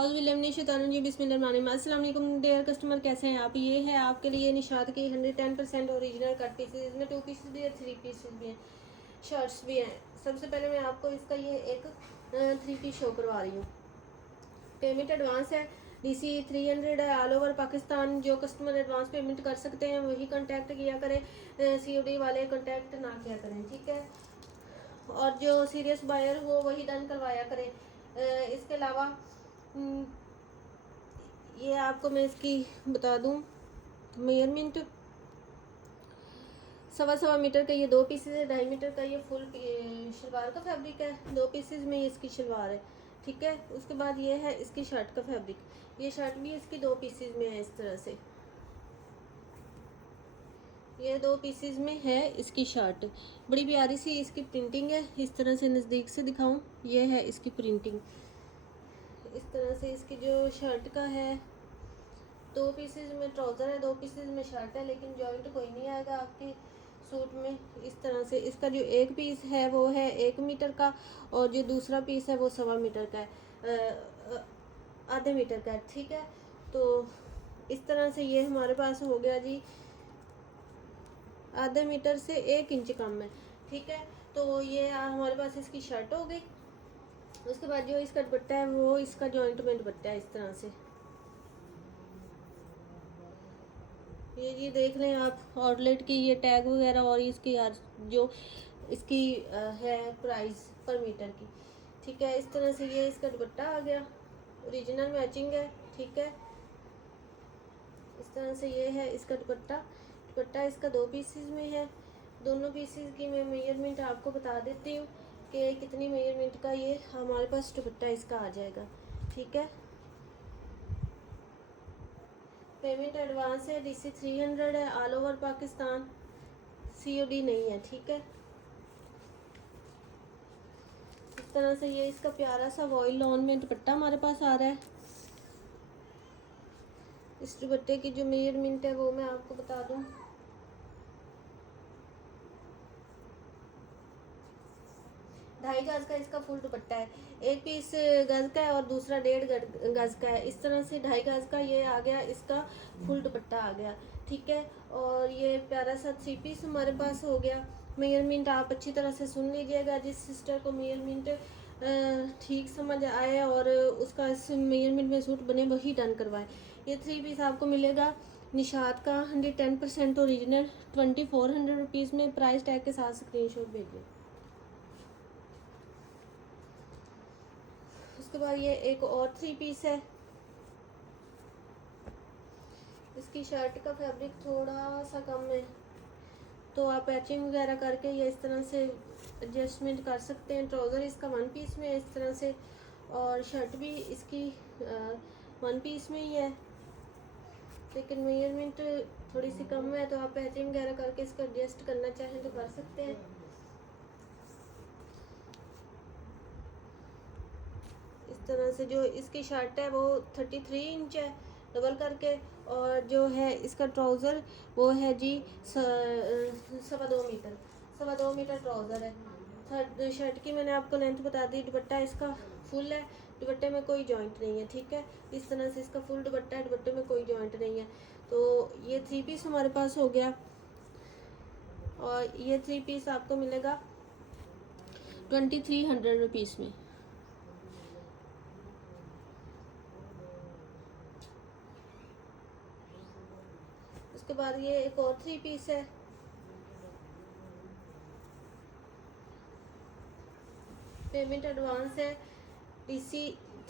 जी अस्सलाम वालेकुम dear customer, कैसे हैं आप। ये है आपके लिए निशात की 110% ओरिजिनल कट पीसेस। इसमें 2 पीसेस भी है, 3 पीसेस भी हैं, शर्ट्स भी हैं। सबसे पहले मैं आपको इसका ये एक 3 पीस शो करवा रही हूँ। पेमेंट एडवांस है, DC 300 है ऑल ओवर पाकिस्तान। जो कस्टमर एडवांस पेमेंट कर सकते हैं वही कांटेक्ट किया करें, COD वाले कांटेक्ट ना किया करें, ठीक है। और जो सीरियस बायर हो वही डन करवाया करें। इसके अलावा ये आपको मैं इसकी बता दूं मेजरमेंट। 1.25 मीटर का ये 2 पीसेज है, 2.5 मीटर का ये फुल शलवार का फैब्रिक है, 2 पीसेज में इसकी शलवार है, ठीक है। उसके बाद ये है इसकी शर्ट का फैब्रिक, ये शर्ट भी इसकी 2 पीसेज में है। इस तरह से ये 2 पीसेज में है इसकी शर्ट। बड़ी प्यारी सी इसकी प्रिंटिंग है। इस तरह से नज़दीक से दिखाऊं, ये है इसकी प्रिंटिंग। इस तरह से इसकी जो शर्ट का है, 2 पीसेज में ट्राउज़र है, 2 पीसेज में शर्ट है, लेकिन जॉइंट कोई नहीं आएगा आपके सूट में। इस तरह से इसका जो एक पीस है वो है 1 मीटर का, और जो दूसरा पीस है वो 1.25 मीटर का है, आधे मीटर का है, ठीक है। तो इस तरह से ये हमारे पास हो गया जी, आधे मीटर से 1 इंच कम है, ठीक है। तो ये हमारे पास इसकी शर्ट हो गई। उसके बाद जो इसका दुपट्टा है वो इसका जॉइंट में दुपट्टा है। इस तरह से ये देख लें आप, आउटलेट की ये टैग वगैरह और इसकी यार जो इसकी है प्राइस पर मीटर की, ठीक है। इस तरह से ये इसका दुपट्टा आ गया, ओरिजिनल मैचिंग है, ठीक है। इस तरह से ये है इसका दुपट्टा। दुपट्टा इसका 2 पीसेस में है। दोनों पीसेस की मैं मेजरमेंट आपको बता देती हूँ कि कितनी मेजरमेंट का ये हमारे पास दुपट्टा इसका आ जाएगा, ठीक है। पेमेंट एडवांस है, DC 300 है ऑल ओवर पाकिस्तान, COD नहीं है, ठीक है। इस तरह से ये इसका प्यारा सा वॉइल लॉन में दुपट्टा हमारे पास आ रहा है। इस दुपट्टे की जो मेजरमेंट है वो मैं आपको बता दूं, 2.5 गज का इसका फुल दुपट्टा है। एक पीस गज का है और दूसरा 1.5 गज का है। इस तरह से 2.5 गज का ये आ गया, इसका फुल दुपट्टा आ गया, ठीक है। और ये प्यारा सा 3 पीस हमारे पास हो गया। मेजरमेंट आप अच्छी तरह से सुन लीजिएगा, जिस सिस्टर को मेजरमेंट ठीक समझ आए और उसका इस मेजरमेंट में सूट बने वही डन करवाए। ये 3 पीस आपको मिलेगा निशात का 110% ओरिजिनल 2400 रुपीज़ में। प्राइस टैग के साथ स्क्रीनशॉट भेजिए। उसके बाद ये एक और 3 पीस है। इसकी शर्ट का फैब्रिक थोड़ा सा कम है, तो आप पैचिंग वगैरह करके ये इस तरह से एडजस्टमेंट कर सकते हैं। ट्राउज़र इसका 1 पीस में है इस तरह से, और शर्ट भी इसकी 1 पीस में ही है, लेकिन मेजरमेंट थोड़ी सी कम है, तो आप पैचिंग वगैरह करके इसको एडजस्ट करना चाहें तो कर सकते हैं। इस तरह से जो इसकी शर्ट है वो 33 इंच है डबल करके, और जो है इसका ट्राउज़र वो है जी 2.25 मीटर, 2.25 मीटर ट्राउज़र है। थर्ड शर्ट की मैंने आपको लेंथ बता दी। दुपट्टा इसका फुल है, दुपट्टे में कोई जॉइंट नहीं है, ठीक है। इस तरह से इसका फुल दुपट्टा है, दुपट्टे में कोई जॉइंट नहीं है। तो ये 3 पीस हमारे पास हो गया, और ये 3 पीस आपको मिलेगा 2300 रुपीज़ में। उसके बाद ये एक और 3 पीस है। पेमेंट एडवांस है, DC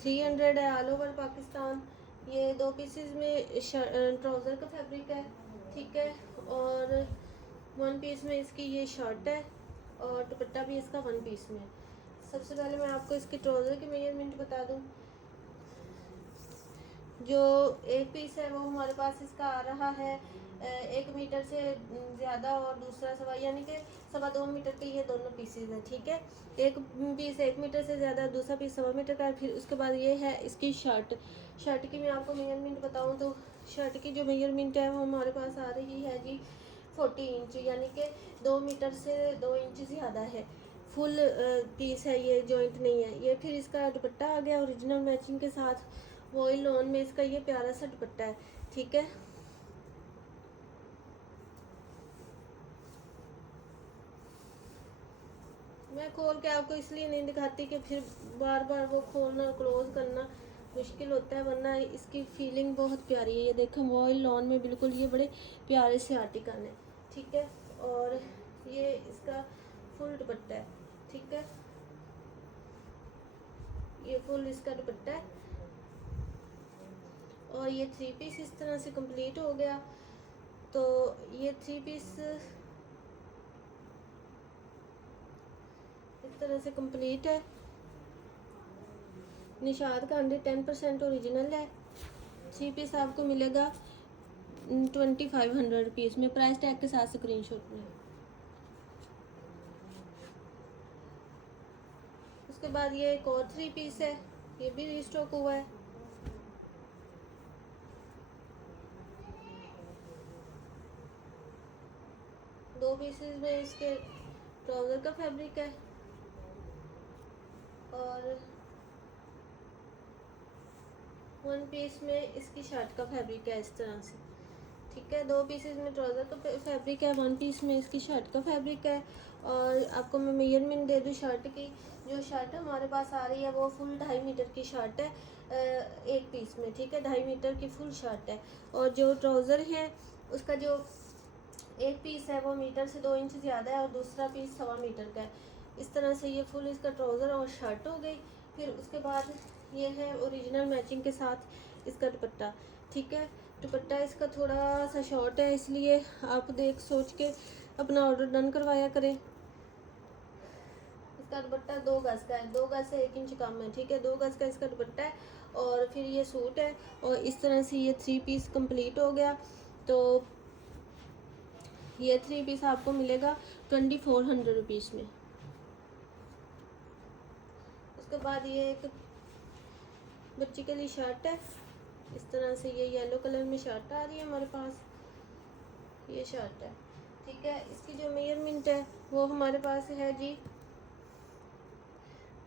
300 है ऑल ओवर पाकिस्तान। ये 2 पीसेस में ट्राउज़र का फैब्रिक है, ठीक है। और 1 पीस में इसकी ये शर्ट है, और दुपट्टा भी इसका 1 पीस में है। सबसे पहले मैं आपको इसकी ट्राउज़र की मेजरमेंट बता दूं। जो एक पीस है वो हमारे पास इसका आ रहा है 1 मीटर से ज़्यादा, और दूसरा सवा यानी कि 2.25 मीटर के ये दोनों पीसेज हैं, ठीक है। एक पीस 1 मीटर से ज़्यादा, दूसरा पीस 2.25 मीटर का है। फिर उसके बाद ये है इसकी शर्ट। शर्ट की मैं आपको मेजरमेंट बताऊं तो शर्ट की जो मेजरमेंट है वो हमारे पास आ रही है जी 40 इंच, यानी कि 2 मीटर से 2 इंच ज़्यादा है। फुल पीस है, ये जॉइंट नहीं है। ये फिर इसका दुपट्टा आ गया ओरिजिनल मैचिंग के साथ, वॉइल लॉन में इसका ये प्यारा सा दुपट्टा है, ठीक है। मैं खोल के आपको इसलिए नहीं दिखाती कि फिर बार बार वो खोलना क्लोज करना मुश्किल होता है, वरना इसकी फीलिंग बहुत प्यारी है। ये देखें वॉइल लॉन में बिल्कुल ये बड़े प्यारे से आर्टिकल है, ठीक है। और ये इसका फुल दुपट्टा है, ठीक है। ये फुल इसका दुपट्टा है और ये 3 पीस इस तरह से कंप्लीट हो गया। तो ये 3 पीस इस तरह से कंप्लीट है। निशाद का 110% ओरिजिनल है। 3 पीस आपको मिलेगा 2500 रुपीज़ में, प्राइस टैग के साथ स्क्रीनशॉट में। उसके बाद ये एक और 3 पीस है, ये भी रीस्टॉक हुआ है। दो पीसेस में इसके ट्राउज़र का फैब्रिक है और 1 पीस में इसकी शर्ट का फैब्रिक है इस तरह से, ठीक है। 2 पीसेस में ट्राउज़र का फैब्रिक है, 1 पीस में इसकी शर्ट का फैब्रिक है। और आपको मैं मेजरमेंट दे दूँ शर्ट की। जो शर्ट हमारे पास आ रही है वो फुल 2.5 मीटर की शर्ट है, 1 पीस में, ठीक है। 2.5 मीटर की फुल शर्ट है। और जो ट्राउज़र है उसका जो 1 पीस है वो मीटर से 2 इंच ज़्यादा है और दूसरा पीस 1.25 मीटर का है। इस तरह से ये फुल इसका ट्राउज़र और शर्ट हो गई। फिर उसके बाद ये है ओरिजिनल मैचिंग के साथ इसका दुपट्टा, ठीक है। दुपट्टा इसका थोड़ा सा शॉर्ट है, इसलिए आप देख सोच के अपना ऑर्डर डन करवाया करें। इसका दुपट्टा 2 गज़ का है, 2 गज़ से 1 इंच कम है, ठीक है। 2 गज़ का इसका दुपट्टा है और फिर ये सूट है और इस तरह से ये 3 पीस कंप्लीट हो गया। तो ये 3 पीस आपको मिलेगा 2400 रुपीज़ में। उसके बाद ये एक बच्ची के लिए शर्ट है, इस तरह से ये येलो कलर में शर्ट आ रही है हमारे पास। ये शर्ट है, ठीक है। इसकी जो मेजरमेंट है वो हमारे पास है जी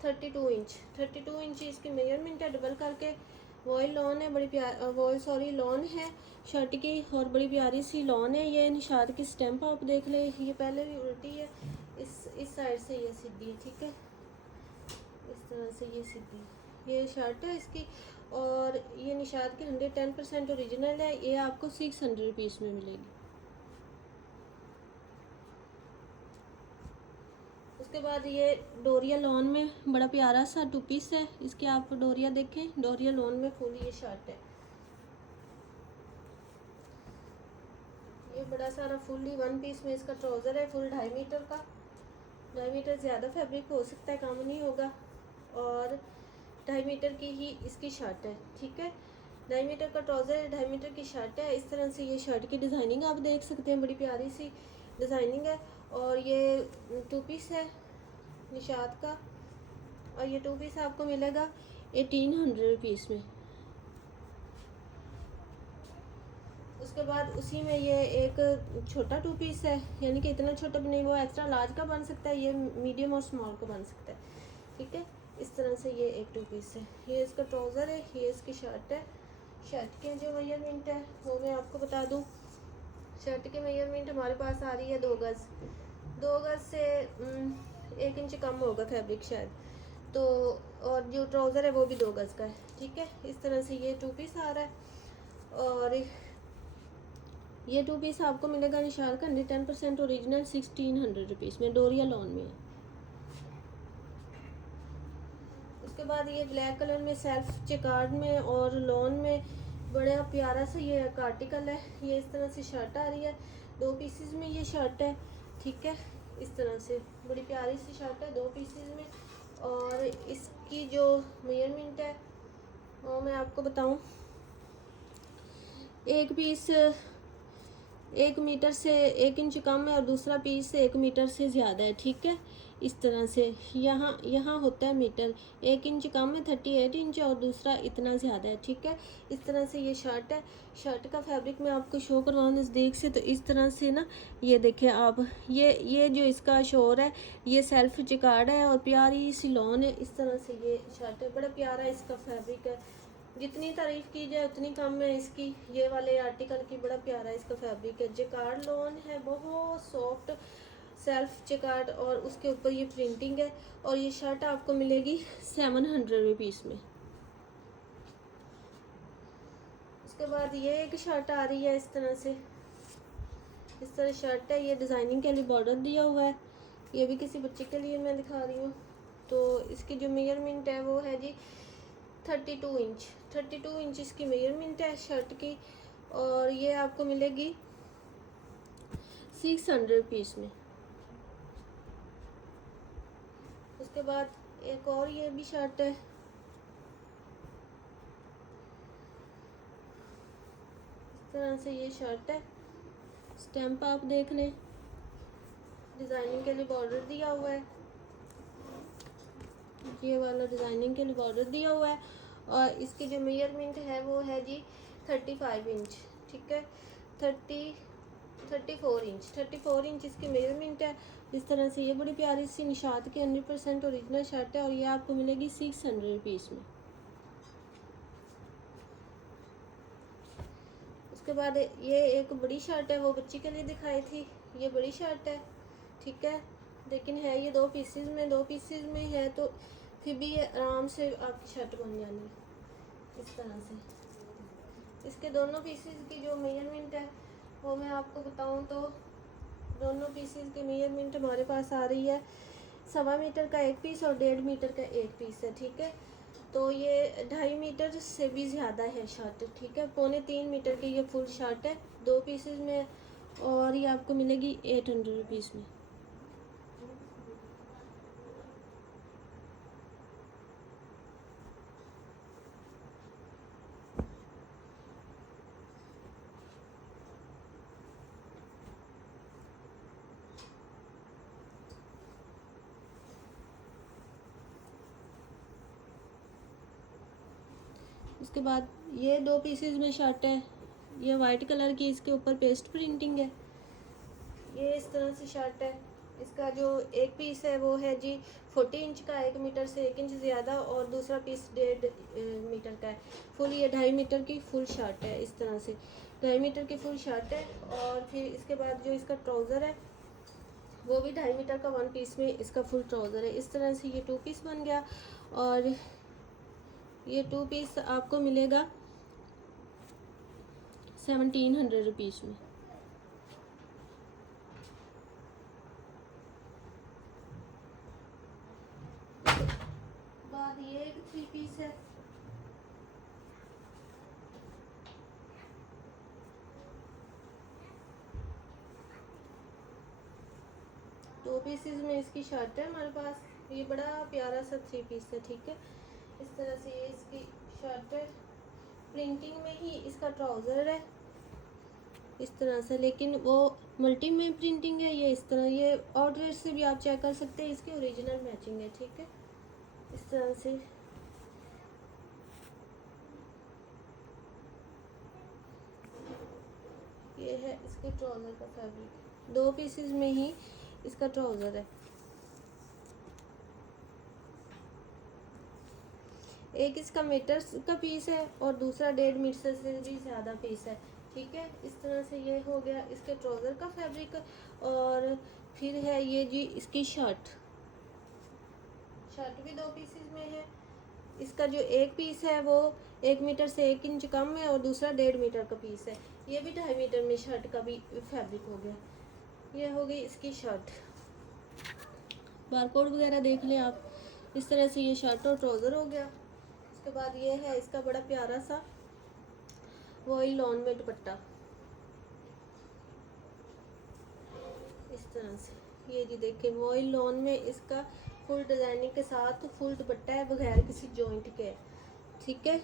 32 इंच। 32 इंच इसकी मेजरमेंट है, डबल करके। वॉइल लॉन है, बड़ी प्यारी लॉन है शर्ट की और बड़ी प्यारी सी लॉन है। ये निशाद की स्टैम्प आप देख ले, ये पहले भी उल्टी है, इस साइड से ये सीधी है, ठीक है। इस तरह से ये सीधी ये शर्ट है इसकी। और ये निशाद की 110% ओरिजिनल है। ये आपको 600 रुपीज़ में मिलेगी। उसके बाद ये डोरिया लॉन में बड़ा प्यारा सा 2 पीस है। इसके आप डोरिया देखें, डोरिया लॉन में फुल ये शर्ट है। ये बड़ा सारा फुल 1 पीस में इसका ट्राउज़र है, फुल 2.5 मीटर का। 2.5 मीटर ज़्यादा फैब्रिक हो सकता है, कम नहीं होगा। और 2.5 मीटर की ही इसकी शर्ट है, ठीक है। 2.5 मीटर का ट्राउज़र है, 2.5 मीटर की शर्ट है। इस तरह से ये शर्ट की डिज़ाइनिंग आप देख सकते हैं, बड़ी प्यारी सी डिज़ाइनिंग है। और ये 2 पीस है निशाद का और ये 2 पीस आपको मिलेगा 1800 रुपीज़ में। उसके बाद उसी में ये एक छोटा 2 पीस है, यानी कि इतना छोटा भी नहीं, वो एक्स्ट्रा लार्ज का बन सकता है, ये मीडियम और स्मॉल का बन सकता है, ठीक है। इस तरह से ये एक 2 पीस है। ये इसका ट्राउज़र है, ये इसकी शर्ट है। शर्ट के जो मेजरमेंट है वो मैं आपको बता दूँ। शर्ट की मेजरमेंट हमारे पास आ रही है 2 गज़। 2 गज़ से 1 इंच कम होगा फैब्रिक शायद। तो और जो ट्राउज़र है वो भी 2 गज़ का है, ठीक है। इस तरह से ये 2 पीस आ रहा है। और ये 2 पीस आपको मिलेगा निशान का 110% ओरिजिनल 1600 रुपीज़ में, डोरिया लॉन में है। उसके बाद ये ब्लैक कलर में सेल्फ चेकार्ड में और लॉन में बड़ा प्यारा सा ये एक आर्टिकल है। ये इस तरह से शर्ट आ रही है, 2 पीसेस में ये शर्ट है, ठीक है। इस तरह से बड़ी प्यारी सी शर्ट है 2 पीसेस में। और इसकी जो मेजरमेंट है वो मैं आपको बताऊं, 1 पीस 1 मीटर से 1 इंच कम है और दूसरा पीस 1 मीटर से ज़्यादा है, ठीक है। इस तरह से यहाँ होता है मीटर, 1 इंच कम है 38 इंच और दूसरा इतना ज़्यादा है, ठीक है। इस तरह से ये शर्ट है। शर्ट का फैब्रिक मैं आपको शो करवाऊँ नज़दीक से। तो इस तरह से ना ये देखें आप, ये जो इसका शोर है ये सेल्फ जिकार्ड है और प्यारी सी लॉन है। इस तरह से ये शर्ट है, बड़ा प्यारा इसका फैब्रिक है, जितनी तारीफ की जाए उतनी कम है इसकी। ये वाले आर्टिकल की बड़ा प्यारा इसका फैब्रिक है, जेकार्ड लॉन है, बहुत सॉफ्ट सेल्फ जेकार्ड, और उसके ऊपर ये प्रिंटिंग है। और ये शर्ट आपको मिलेगी 700 रुपीज़ में। उसके बाद ये एक शर्ट आ रही है इस तरह से, इस तरह शर्ट है, ये डिज़ाइनिंग के लिए बॉर्डर दिया हुआ है। ये भी किसी बच्चे के लिए मैं दिखा रही हूँ। तो इसकी जो मेजरमेंट है वो है जी 32 इंच। 32 इंच इसकी मेजरमेंट है शर्ट की, और ये आपको मिलेगी 600 रुपीज़ में। उसके बाद एक और ये भी शर्ट है, इस तरह से ये शर्ट है, स्टैम्प आप देख लें, डिज़ाइनिंग के लिए बॉर्डर दिया हुआ है, ये वाला डिज़ाइनिंग के लिए बॉर्डर दिया हुआ है। और इसकी जो मेजरमेंट है वो है जी 35 इंच, ठीक है, 34 इंच, 34 इंच इसकी मेजरमेंट है। इस तरह से ये बड़ी प्यारी सी निशात की 100% ओरिजिनल शर्ट है, और ये आपको मिलेगी 600 रुपीज़ में। उसके बाद ये एक बड़ी शर्ट है, वो बच्ची के लिए दिखाई थी, ये बड़ी शर्ट है, ठीक है, लेकिन है ये 2 पीसेज में, 2 पीसेज में है तो फिर भी ये आराम से आपकी शर्ट बन जानी है इस तरह से। इसके दोनों पीसेज की जो मेजरमेंट है वो मैं आपको बताऊं तो दोनों पीसेज की मेजरमेंट हमारे पास आ रही है 1.25 मीटर का एक पीस और 1.5 मीटर का एक पीस है, ठीक है। तो ये 2.5 मीटर से भी ज़्यादा है शर्ट, ठीक है, 3.25 मीटर की ये फुल शर्ट है, 2 पीसेज में, और ये आपको मिलेगी 800 रुपीज़ में। उसके बाद ये 2 पीसेज में शर्ट है, ये वाइट कलर की, इसके ऊपर पेस्ट प्रिंटिंग है, ये इस तरह से शर्ट है। इसका जो एक पीस है वो है जी 40 इंच का, 1 मीटर से 1 इंच ज़्यादा, और दूसरा पीस 1.5 मीटर का है। फुल ये 2.5 मीटर की फुल शर्ट है, इस तरह से 2.5 मीटर की फुल शर्ट है। और फिर इसके बाद जो इसका ट्राउज़र है वो भी 2.5 मीटर का 1 पीस में इसका फुल ट्राउज़र है। इस तरह से ये 2 पीस बन गया, और ये 2 पीस आपको मिलेगा 1700 रुपीज़ में। बाद ये एक 3 पीस है, दो पीसेस में इसकी शर्ट है हमारे पास। ये बड़ा प्यारा सा 3 पीस है, ठीक है, इस तरह से ये इसकी शर्ट है, प्रिंटिंग में ही इसका ट्राउज़र है इस तरह से, लेकिन वो मल्टी में प्रिंटिंग है, ये इस तरह, ये आउटलेट से भी आप चेक कर सकते हैं, इसकी ओरिजिनल मैचिंग है, ठीक है, इस तरह से। ये है इसके ट्राउज़र का फैब्रिक, 2 पीसेस में ही इसका ट्राउज़र है। एक इसका मीटर का पीस है और दूसरा 1.5 मीटर से भी ज़्यादा पीस है, ठीक है, इस तरह से ये हो गया इसके ट्राउज़र का फैब्रिक। और फिर है ये जी इसकी शर्ट भी 2 पीसेस में है। इसका जो एक पीस है वो 1 मीटर से 1 इंच कम है, और दूसरा 1.5 मीटर का पीस है, ये भी 2.5 मीटर में शर्ट का भी फैब्रिक हो गया। ये हो गई इसकी शर्ट, बारकोड वगैरह देख लें आप, इस तरह से ये शर्ट और ट्राउज़र हो गया। उसके बाद ये है इसका बड़ा प्यारा सा वॉइल लॉन में दुपट्टा, इस तरह से, ये जी देखें वॉइल लॉन में इसका फुल डिज़ाइनिंग के साथ फुल दुपट्टा है बगैर किसी जॉइंट के, ठीक है,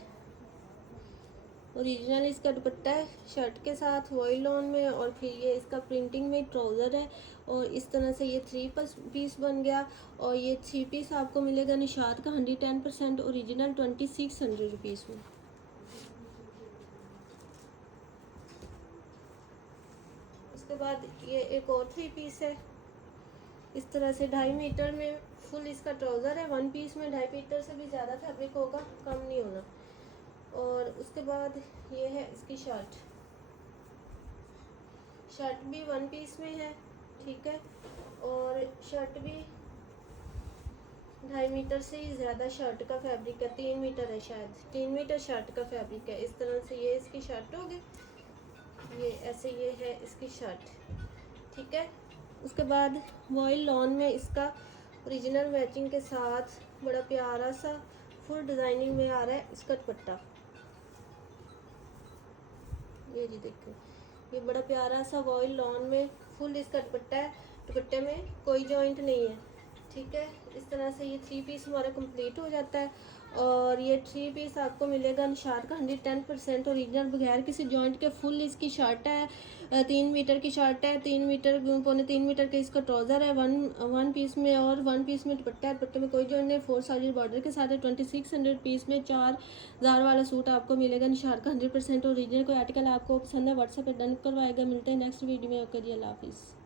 ओरिजिनल इसका दुपट्टा है शर्ट के साथ वॉइल लॉन में। और फिर ये इसका प्रिंटिंग में ट्राउज़र है, और इस तरह से ये 3 पीस बन गया। और ये 3 पीस आपको मिलेगा निशात का 110% ओरिजिनल 2600 रुपीज़ में। उसके बाद ये एक और 3 पीस है, इस तरह से 2.5 मीटर में फुल इसका ट्राउज़र है, 1 पीस में 2.5 मीटर से भी ज़्यादा फैब्रिक होगा, कम नहीं होना। और उसके बाद ये है इसकी शर्ट। शर्ट भी वन पीस में है, ठीक है, और शर्ट भी 2.5 मीटर से ही ज़्यादा शर्ट का फैब्रिक है, 3 मीटर है शायद, 3 मीटर शर्ट का फैब्रिक है। इस तरह से ये इसकी शर्ट होगी, ये ऐसे ये है इसकी शर्ट, ठीक है। उसके बाद वॉयल लॉन में इसका ओरिजिनल मैचिंग के साथ बड़ा प्यारा सा फुल डिज़ाइनिंग में आ रहा है इसका दुपट्टा। ये जी देखो, ये बड़ा प्यारा सा वॉयल लॉन में फुल इसका दुपट्टा है, दुपट्टे में कोई जॉइंट नहीं है, ठीक है। इस तरह से ये 3 पीस हमारा कंप्लीट हो जाता है। और ये 3 पीस आपको मिलेगा निशार का 110% ओरिजिनल बगैर किसी जॉइंट के। फुल इसकी शर्ट है, 3 मीटर की शर्ट है, 3 मीटर पौने 3 मीटर के इसका ट्राउज़र है, वन पीस में, और 1 पीस में दुपट्टा है। दुपट्टे में कोई जॉइंट नहीं, 4 साइड बॉर्डर के साथ है। 2600 पीस में 4000 वाला सूट आपको मिलेगा निशार का 100% ओरिजिनल। कोई आर्टिकल आपको पसंद है व्हाट्सएप पर डन करवाएगा। मिलते हैं नेक्स्ट वीडियो में। ओके जी, अल्लाह हाफिज़।